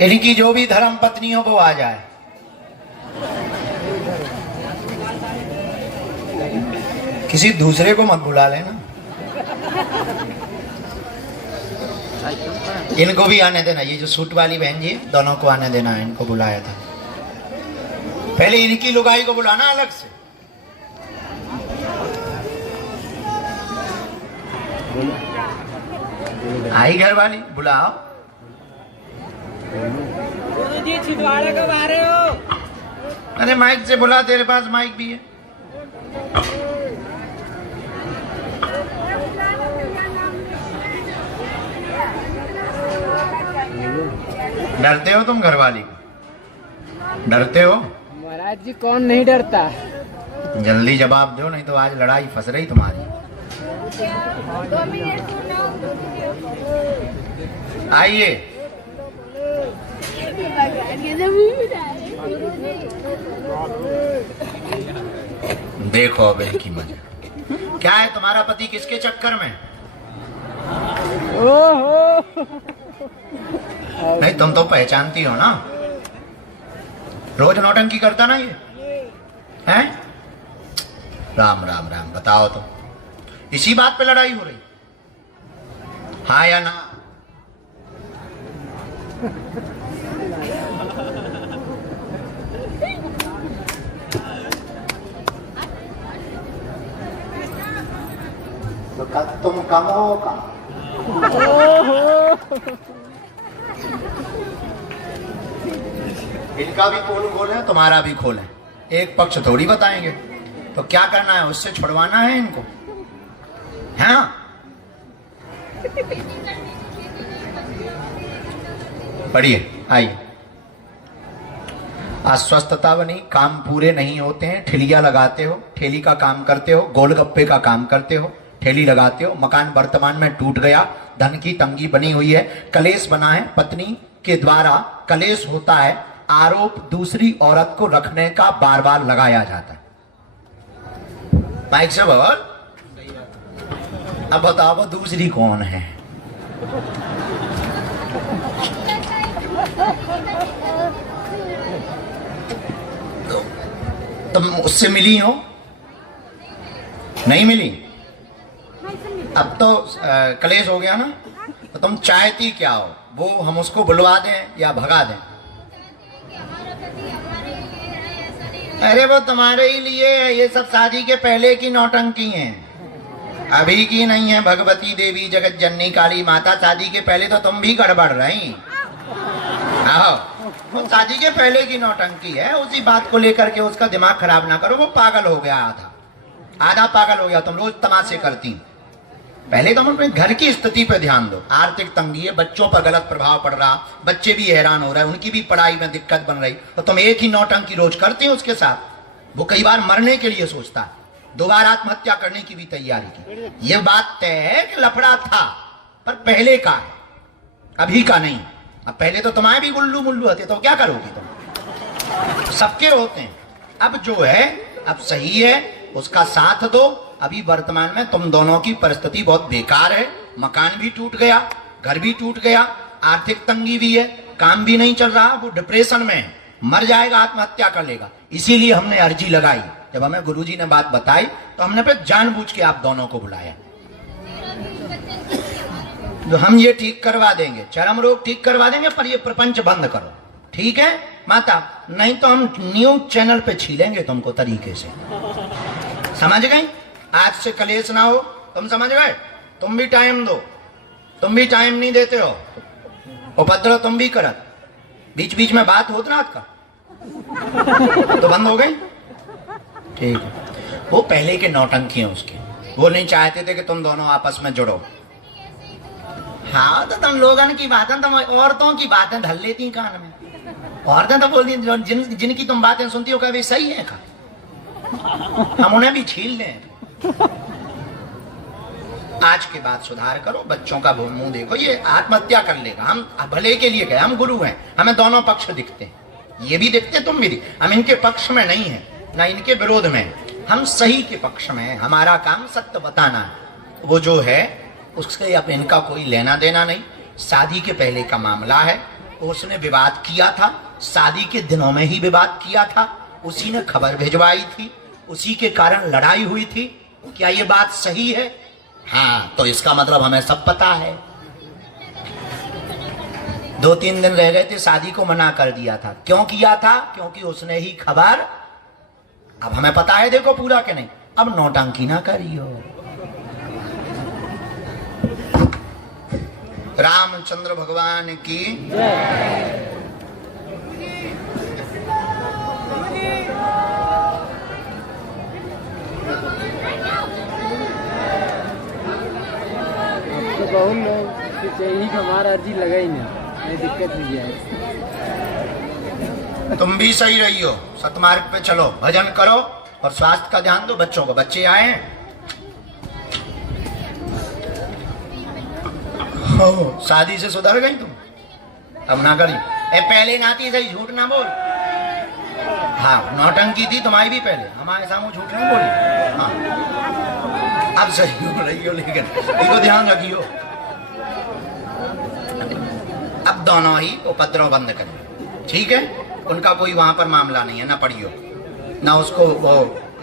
इनकी जो भी धर्म पत्नी हो वो आ जाए। किसी दूसरे को मत बुला लेना, इनको भी आने देना। ये जो सूट वाली बहन जी दोनों को आने देना, इनको बुलाया था। पहले इनकी लुगाई को बुलाना अलग से। आई घर वाली बुलाओ। जी छिंदवाड़ा कब आ रहे हो? अरे माइक से बुला, तेरे पास माइक भी है। डरते हो तुम घरवाली को? डरते हो? महाराज जी कौन नहीं डरता। जल्दी जवाब दो, नहीं तो आज लड़ाई फंस रही तुम्हारी। आइए। देखो अब इनकी मजा। क्या है तुम्हारा पति किसके चक्कर में? ओहो नहीं तुम तो पहचानती हो ना, रोज नौटंकी करता ना ये हैं? राम राम राम, बताओ तो इसी बात पे लड़ाई हो रही, हाँ या ना? तो तुम कम हो का? इनका भी पोल खोले तुम्हारा भी खोले, एक पक्ष थोड़ी बताएंगे। तो क्या करना है, उससे छुड़वाना है इनको, है ना? पढ़िए, आइए। अस्वस्थता बनी, काम पूरे नहीं होते हैं, ठेलिया लगाते हो, ठेली का काम करते हो, गोलगप्पे का काम करते हो, ठेली लगाते हो, मकान वर्तमान में टूट गया, धन की तंगी बनी हुई है, कलेश बना है, पत्नी के द्वारा कलेश होता है, आरोप दूसरी औरत को रखने का बार बार लगाया जाता है। माइक से बोल। अब बताओ दूसरी कौन है? तुम उससे मिली हो? नहीं मिली? अब तो कलेश हो गया ना, तो तुम चाहती क्या हो? वो हम उसको बुलवा दें या भगा दें? अरे वो तुम्हारे ही लिए है, ये सब शादी के पहले की नौटंकी हैं, अभी की नहीं है। भगवती देवी जगत जननी काली माता, शादी के पहले तो तुम भी गड़बड़ रही। आओ, वो शादी के पहले की नौटंकी है, उसी बात को लेकर के उसका दिमाग खराब ना करो। वो पागल हो गया, आधा पागल हो गया। तुम रोज तमाशे करती। पहले तुम अपने घर की स्थिति पर ध्यान दो। आर्थिक तंगी है, बच्चों पर गलत प्रभाव पड़ रहा, बच्चे भी हैरान हो रहे हैं, उनकी भी पढ़ाई में दिक्कत बन रही, तो तुम एक ही नौटंकी रोज करते हो उसके साथ। वो कई बार मरने के लिए सोचता है, दोबारा आत्महत्या करने की भी तैयारी की। ये बात तय है कि लफड़ा था, पर पहले का है, अभी का नहीं। अब पहले तो तुम्हारे भी गुल्लू मुल्लू होते, तो क्या करोगी तुम? सबके होते हैं। अब जो है अब सही है, उसका साथ दो। अभी वर्तमान में तुम दोनों की परिस्थिति बहुत बेकार है, मकान भी टूट गया, घर भी टूट गया, आर्थिक तंगी भी है, काम भी नहीं चल रहा, वो डिप्रेशन में है, मर जाएगा, आत्महत्या कर लेगा। इसीलिए हमने अर्जी लगाई। जब हमें गुरुजी ने बात बताई तो हमने फिर जानबूझ के आप दोनों को बुलाया। तो हम ये ठीक करवा देंगे, चरम रोग ठीक करवा देंगे, पर ये प्रपंच बंद करो, ठीक है माता? नहीं तो हम न्यूज चैनल पे छीलेंगे तुमको तरीके से, समझ गई? आज से कलेश ना हो, तुम समझ गए? तुम भी टाइम दो, तुम भी टाइम नहीं देते हो, उपद्रव तुम भी करत, बीच बीच में बात होत रात का तो बंद हो गई, ठीक है? वो पहले के नौटंकी हैं उसके, वो नहीं चाहते थे कि तुम दोनों आपस में जुड़ो। हाँ तो तुम लोगन की बातें, तुम औरतों की बातें धल लेती कान में। औरतें तो बोलती जिनकी तुम बातें सुनती हो, कभी सही है का? हम उन्हें भी छील लें। आज के बाद सुधार करो, बच्चों का मुंह देखो, ये आत्महत्या कर लेगा। हम भले के लिए गए, हम गुरु हैं, हमें दोनों पक्ष दिखते हैं, ये भी दिखते, तुम भी दिखते। हम इनके पक्ष में नहीं है, ना इनके विरोध में, हम सही के पक्ष में हैं। हमारा काम सत्य बताना है। वो जो है उससे अब इनका कोई लेना देना नहीं, शादी के पहले का मामला है, उसने विवाद किया था, शादी के दिनों में ही विवाद किया था, उसी ने खबर भिजवाई थी, उसी के कारण लड़ाई हुई थी। क्या ये बात सही है? हाँ, तो इसका मतलब हमें सब पता है। 2-3 दिन रह गए थे, शादी को मना कर दिया था। क्यों किया था? क्योंकि उसने ही खबर। अब हमें पता है देखो पूरा के नहीं। अब नौटंकी ना करियो। रामचंद्र भगवान की तो बहुत लोग यही हमारा अर्जी लगा ही नहीं दिक्कत नहीं है। तुम भी सही रही हो, सतमार्ग पे चलो, भजन करो और स्वास्थ्य का ध्यान दो। बच्चों को, बच्चे आए हैं। शादी से सुधर गई तुम? अब ना करी। पहले नाती सही, झूठ ना बोल। हाँ, नौटंकी थी तुम्हारी भी पहले, हमारे सामने झूठ नहीं बोली। हाँ, अब सही हो रही हो, लेकिन इसको ध्यान रखियो। अब दोनों ही उपद्रव बंद करें, ठीक है? उनका कोई वहां पर मामला नहीं है, ना पढ़ियो, ना उसको वो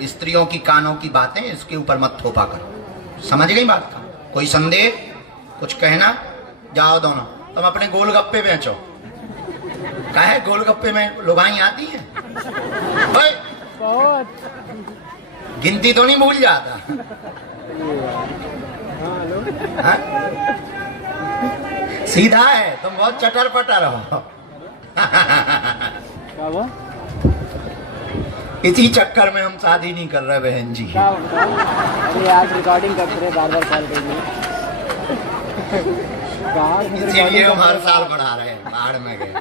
स्त्रियों की कानों की बातें इसके ऊपर मत थोपा करो। समझ गई बात का? कोई संदेह, कुछ कहना? जाओ दोनों, तुम अपने गोलगप्पे बेचो। क्या है, गोलगप्पे में लुगाई आती है? ओए, बहुत गिनती तो नहीं भूल जाता? हाँ? सीधा है, तुम बहुत चटर पटर हो। क्या हुआ? इसी चक्कर में हम शादी नहीं कर रहे बहन जी। क्या हुआ? अरे आज रिकॉर्डिंग करते रहे, बार कॉल कर इसीलिए हम हर साल बढ़ा रहे हैं, बाहर में गए।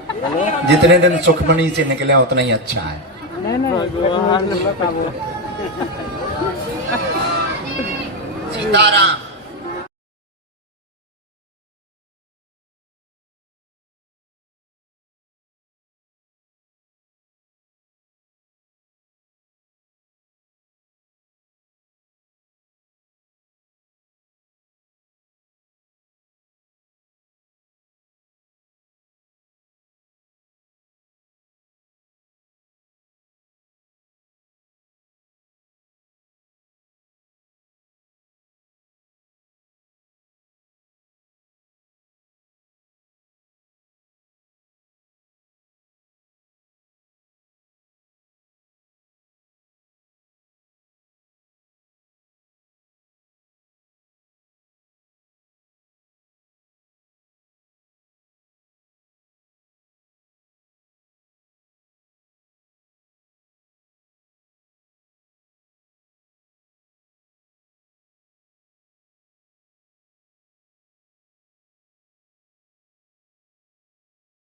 जितने दिन सुखमणि से निकले उतना ही अच्छा है। नहीं सीताराम।